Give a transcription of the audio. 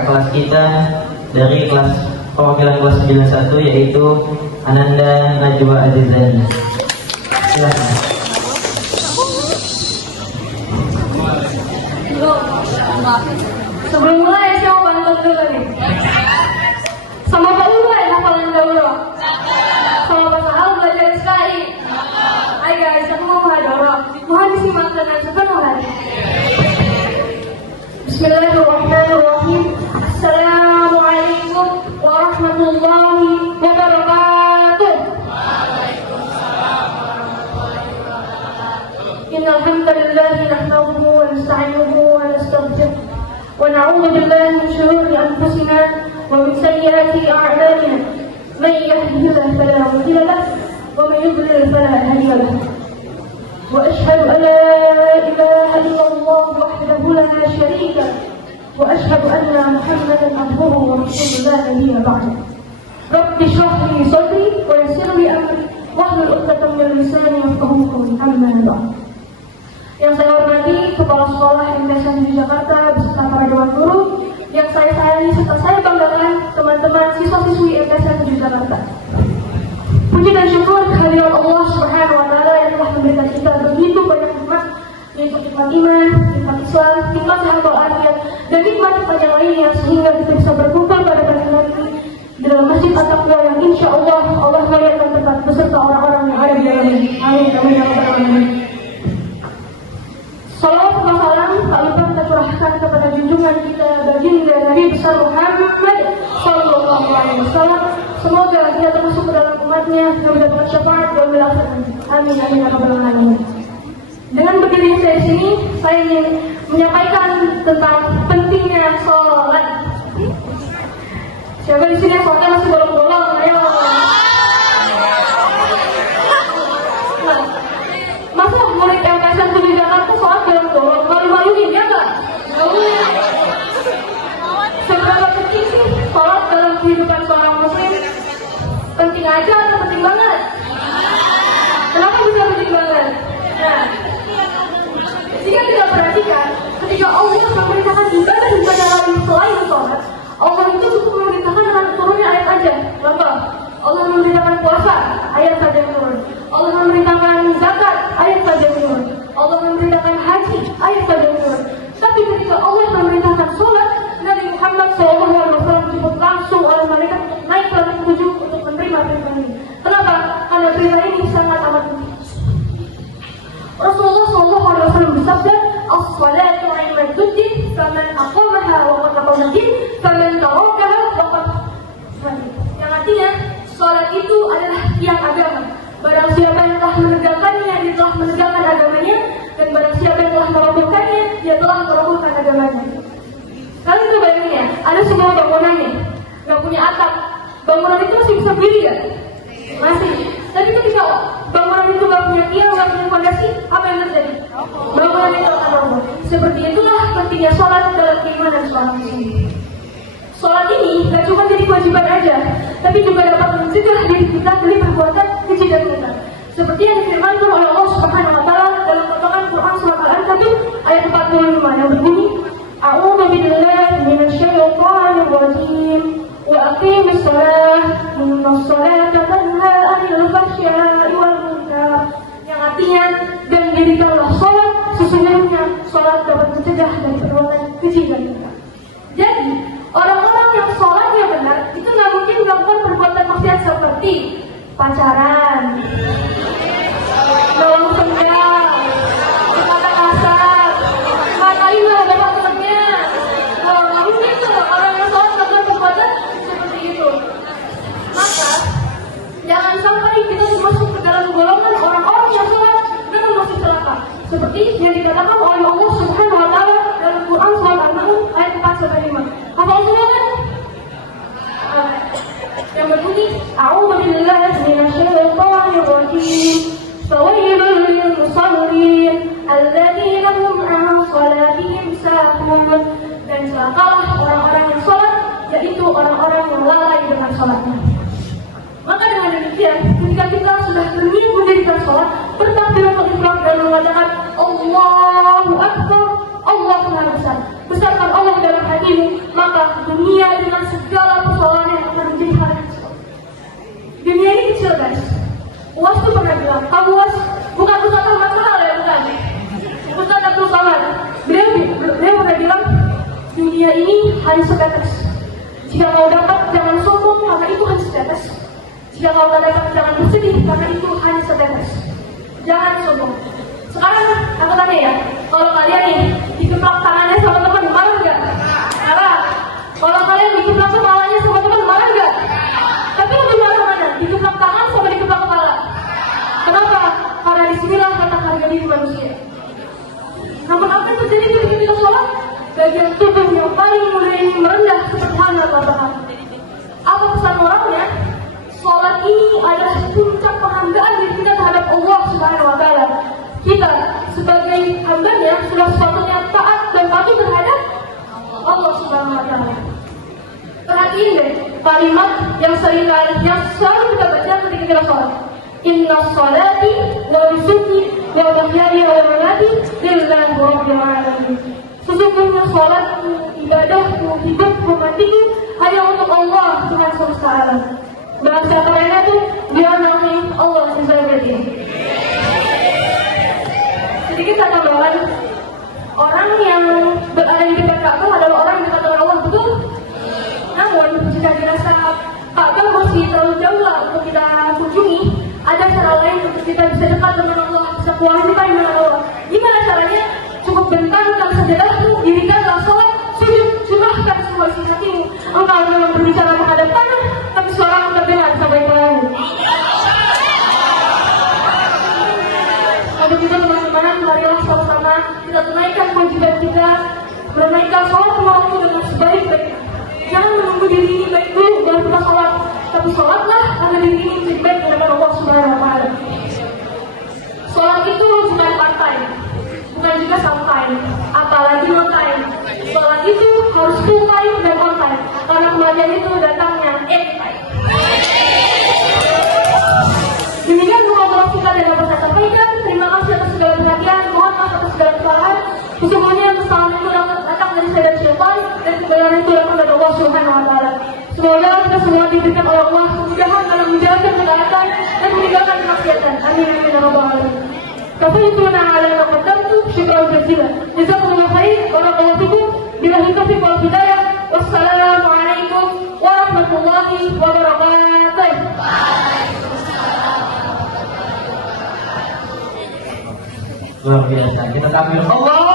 kakak kelas kita dari kelas perwakilan kelas 91, yaitu Ananda Najwa Azizani. Silakan. Sebelum mulai saya mau bantu dulu nih. Sama Pak Ulay hafalan daurah. Sama Pak Sahal belajar SKI. Hai guys, aku mau muhadharah. Mohon disimak dengan sepenuh hati. Bismillahirrahmanirrahim. Assalamualaikum warahmatullahi wabarakatuh. Innal hamdalillah nahmaduhu wa nasta'inuhu wa nastaghfiruh wa na'udzu billahi min shururi anfusina wa min sayyiati a'malina. Man yahdihillahu fala mudilla lahu wa man yudlil fala hadiya lahu. Wa ashhadu an la ilaha illallah wahdahu la sharika lahu wa ashhadu anna Muhammadan abduhu wa rasuluhu la nabiyya ba'dahu. Rabbi shrah li sadri wa yassir li amri wahlul 'uqdatam min lisani yafqahu qawli. Amma ba'd. Yang saya hormati Kepala Sekolah MTS Negeri Jakarta beserta para dewan guru, yang saya sayangi serta saya banggakan teman-teman siswa-siswi MTS Negeri Jakarta. Puji dan syukur kehadirat Allah Subhanahu wa taala yang telah memberikan kita begitu banyak nikmat, yaitu nikmat iman, nikmat Islam, nikmat sehat walafiat, dan nikmat yang lainnya sehingga kita bisa berkumpul pada pagi nanti di dalam Masjid At-Taqwa yang insya Allah muliakan tempat beserta orang-orang yang ada di dalamnya. Amin amin ya rabbal alamin. Salawat dan salam tak lupa kita curahkan kepada junjungan kita baginda Nabi besar Muhammad sallallahu alaihi wasallam. Semoga dia termasuk ke dalam umatnya yang mendapat syafaat dan melaksananya. Amin amin ya rabbal alamin. Dengan berdiri saya di sini, saya ingin menyampaikan tentang pentingnya sholat. Siapa di sini yang sholatnya masih bolong-bolong? Ayo. Masa murid MTS di Jakarta sholat bolong-bolong? Malu-maluin ya nggak? Seberapa penting sih sholat dalam kehidupan seorang muslim? Penting aja atau penting banget? Kenapa bisa penting banget? Nah, jika kita perhatikan, ketika Allah memerintahkan ibadah lain selain sholat, Allah itu cukup memerintahkan dengan turunnya ayat aja. Contoh, Allah memerintahkan puasa, ayat saja yang turun. Allah memerintahkan zakat, ayat saja yang turun. Allah memerintahkan haji, ayat saja yang turun. Tapi ketika Allah memerintahkan sholat, Nabi Muhammad SAW disebut langsung oleh malaikat untuk naik ke langit tujuh untuk menerima perintah ini. Kenapa? Karena perintah ini sangat amat penting. Rasulullah SAW bersabda, "As-salatu 'imaduddin, faman aqamaha wa qad aqamaddin, faman tarakaha faqad." Yang artinya, salat itu adalah tiang agama. Barang siapa yang telah menegakkannya, dia telah menegakkan agamanya, dan barang siapa yang telah merobohkannya, dia telah merobohkan agamanya. Kalian coba bayangin ya, ada sebuah bangunan nih, nggak punya atap. Bangunan itu masih bisa berdiri ya? Masih. Tapi ketika bangunan itu nggak punya tiang, nggak punya fondasi, apa yang terjadi? Bangunan itu akan roboh. Seperti itulah pentingnya sholat dalam keimanan seorang muslim. Sholat ini nggak cuma jadi kewajiban aja, tapi juga dapat mencegah diri kita dari perbuatan keji dan munkar. Seperti yang difirmankan oleh Allah Subhanahu wa taala dalam potongan Quran surat Al-Ankabut ayat 45 yang berbunyi, "A'udzu billahi minasyaitonir rajim. Wa aqimis shalah, innas shalata tanha 'anil fahsya'i wal munkar." Yang artinya, dan dirikanlah sholat, sesungguhnya sholat dapat mencegah dari perbuatan keji dan munkar. Jadi, orang-orang yang sholatnya benar itu nggak mungkin melakukan perbuatan maksiat seperti pacaran, nolong senja, kata kasar, ngatain lah bapak temennya. Nggak mungkin tuh orang yang sholat melakukan perbuatan seperti itu. Maka jangan sampai kita masuk ke dalam golongan orang-orang yang sholat dan masih celaka. Seperti yang dikatakan oleh Allah Subhanahu wa taala dalam Quran surat Al-Maun ayat 4-5. Hafal semua kan? Yang berbunyi, "A'udzu billahi minasyaitonir rajim. Fawailul lil musallin alladzina hum 'an shalatihim sahun." Dan celakalah orang-orang yang sholat, yaitu orang-orang yang lalai dengan sholatnya. Maka dengan demikian, ketika kita sudah berniat mendirikan sholat, bertakbiratul ihram dan mengatakan Allahu Akbar, Allah Maha Besar. Besarkan Allah dalam hatimu, maka dunia dengan segala persoalannya akan menjadi hal yang kecil. Dunia ini kecil guys. UAS tuh pernah bilang, kamu UAS bukan Ustaz Ahmad Sahal ya, bukan. Ustaz Abdul Somad. Beliau pernah bilang, dunia ini hanya sebatas. Jika kau dapat, jangan sombong karena itu hanya sebatas. Jika kau tak dapat, jangan bersedih karena itu hanya sebatas. Jangan sombong. Sekarang aku tanya ya, kalau kalian nih dikeplak tangannya sama teman, marah nggak? Marah. Kalau kalian dikeplak kepalanya sama teman, marah nggak? Tapi lebih marah mana? Dikeplak tangan sama dikeplak kepala? Kenapa? Karena disinilah kata harga diri manusia. Namun apa yang terjadi ketika kita sholat? Bagian tubuh yang paling mulia ini merendah subhanallah ta'ala. Apa pesan orangnya? Sholat ini adalah puncak penghambaan diri kita terhadap Allah Subhanahu wa Ta'ala. Kita sebagai hambanya sudah sepatutnya taat dan patuh terhadap Allah Subhanahu wa Ta'ala. Perhatiin deh kalimat yang selalu kita baca ketika kita sholat. Inna sholati wa nusuki wa mahyaya wa mamati lillahi rabbil alamin. Sesungguhnya sholat, ibadahku, hidupku, matiku hanya untuk Allah Tuhan semesta alam. Bahasa kerennya tuh dia namanya Allah Subhanahu. Sedikit saya tambahkan, orang yang berada di dekat Ka'bah adalah orang yang dekat dengan Allah, betul? Namun jika dirasa Ka'bah masih terlalu jauh lah untuk kita kunjungi, ada cara lain untuk kita bisa dekat dengan Allah, bisa kualitas dengan Allah. Gimana caranya? Cukup bentangkan sajadah, dirikanlah sholat, sujud, curahkan semua isi hatimu. Engkau memang berbicara menghadap tanah, tapi suaramu terdengar sampai ke langit. Untuk itu teman-teman, marilah sama-sama kita tunaikan kewajiban kita, menunaikan sholat waktu dengan sebaik-baiknya. Jangan menunggu diri ini baik dulu baru kita sholat, tapi sholatlah karena diri ini menjadi baik dengan Allah Subhanahu wa Ta'ala. Sholat itu bukan part-time, bukan juga sometime, apalagi no time. Sholat itu harus full time dan on time, karena kematian itu datangnya anytime. Demikian moga kita dan dapat saya sampaikan. Terima kasih atas segala perhatian, mohon maaf atas segala kesalahan. Sesungguhnya kesalahan itu datang dari saya dan syaitan, dan kebenaran itu datang dari Allah Subhanahu wa Ta'ala. Semoga kita semua diberikan oleh Allah kemudahan dalam menjalankan ketaatan dan meninggalkan kemaksiatan. Amin amin ya rabbal alamin. Tafadhaluna ala ma qaddamtu, syukran jazilan. Jazakumullahu khair, barakallahu fikum, billahi taufiq wal hidayah. Wassalamu alaikum warahmatullahi wabarakatuh. Luar biasa. Kita tampil Allah.